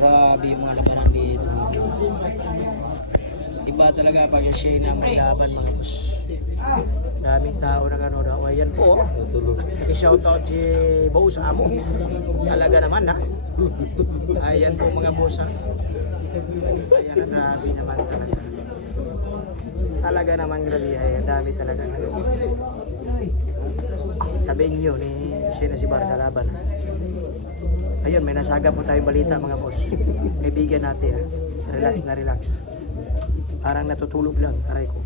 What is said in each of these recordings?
Grabe yung mga labanan dito. Iba talaga pag siya na may laban mga boss. Daming tao na gano'n daw. Ayan po. I-shoutout si Boss Amo. Talaga naman ha. Ayan po mga boss ha. Ayan ang grabe naman talaga. Talaga naman grabe. Ayan dami talaga. Sabihin nyo ni Shena si Bar sa laban ha. Ayun, may nasaga po tayong balita mga boss. Kaibigan natin ha. Relax na relax. Parang natutulog lang, aray ko.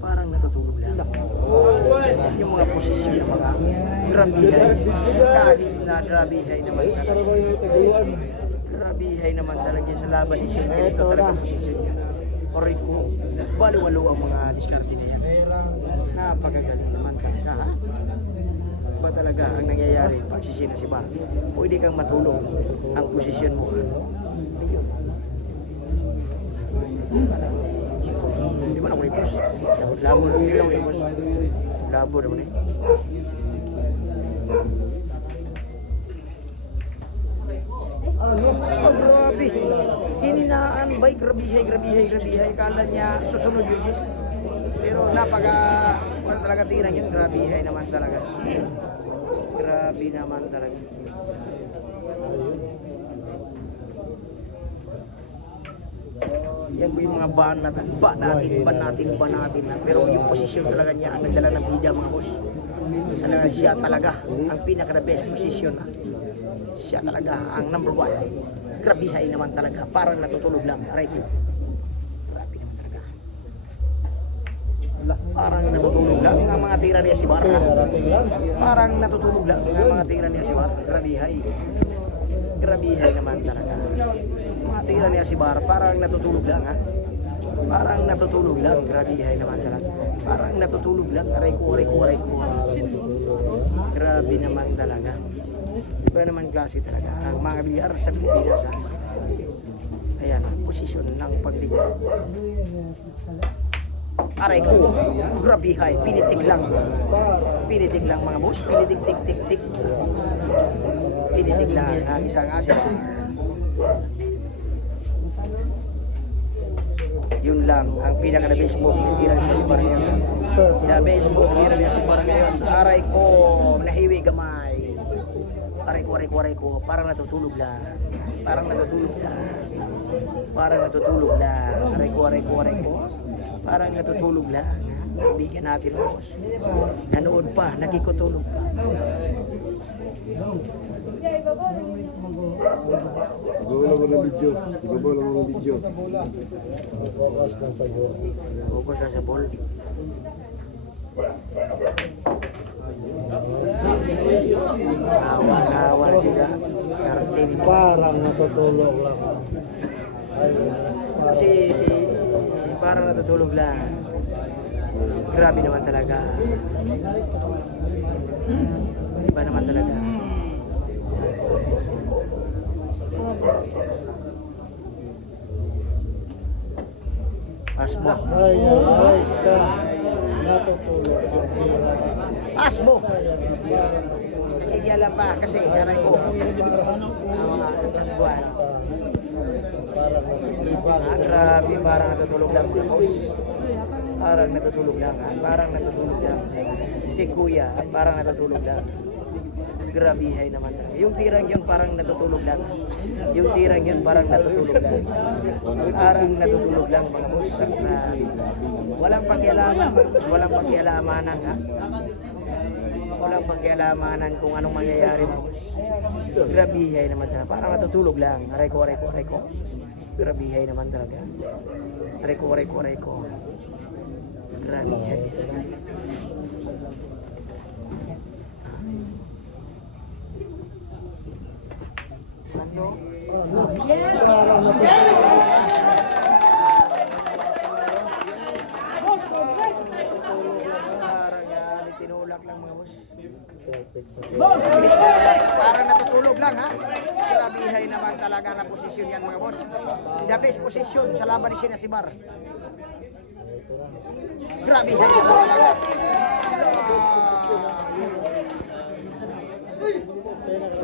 Parang natutulog lang. Yung mga posisyon ng mga grabihay. Kahit na grabihay naman talaga. Grabihay naman talaga sa laban ni Shane. Ito talaga posisyon niya. Aray ko, balo-walo ang mga diskarte niya. Napakagaling naman talaga ha. Ba talaga ang nangyayari pag si Shane si Bar? Pwede kang matulog ang posisyon mo. Hindi man ako ipos. Labo lang, hindi lang ako ipos. Labo naman eh. Oh, grabe. Hininaan ba'y grabihay. Kala niya susunod yung Gis. Pero wala talaga tirang yun. Grabihay naman talaga. Grabe naman talaga. Yan po yung mga ban natin. Pero yung posisyon talaga niya ang nagdala ng bida mga boss. Talaga siya talaga ang pinaka best position. Siya talaga ang number 1. Grabihay naman talaga. Parang natutulog lang. Right? Grabe naman talaga. Parang natutulog lang ang mga tira niya si Bar. Parang natutulog lang ang mga tira niya si Bar. Grabihay naman talaga. Mga tira niya si Bar, parang natutulog lang ha. Parang natutulog lang. Grabihay naman talaga. Parang natutulog lang. Aray ko. Grabe naman talaga. Iba naman klase talaga. Ang mga bilyar sa Pilipinas ha. Ayan, posisyon ng pagbigay. Aray ko, grabihay, pinitik lang mga boss, tik. Pinitik lang ang isang asin. Yun lang ang pinaka-baseball tira sa Ibar ngayon. Baseball tira niya sa Ibar ngayon. Aray ko, nahiwi gamay. Aray ko, parang natutulog lang. Parang natutulog lang. Aray ko. Parang natutulog lang. Bigyan natin boss. Nanood pa, nagkikutulog pa. Gawala mo ng video. Focus na sa ball. Nawa sila. Kartin. Parang natutulog lang. Kasi parang natutulog lang. Grabe naman talaga. Iba naman talaga. Asmo. Ay, ka. Natutulog. Asmo. Nagyala pa kasi aray ko. Buwan. Grabe, parang natutulog lang. Parang natutulog lang. Si Kuya, parang natutulog lang. Grabihay naman. Yung tirang yun parang natutulog lang. Parang natutulog lang mga boss. Walang pakialamanan ha. Walang pakialamanan kung anong mangyayari mga boss. Grabihay naman talaga. Parang natutulog lang. Aray ko. Grabihay naman talaga. Aray ko. Grabihay. Ano? Yes! Parang natutulog. Tinulak lang mga boss. Parang natutulog lang ha. Grabihay naman talaga na posisyon yan mga boss. The best position sa laban ni Shane si Bar. Grabihay naman talaga.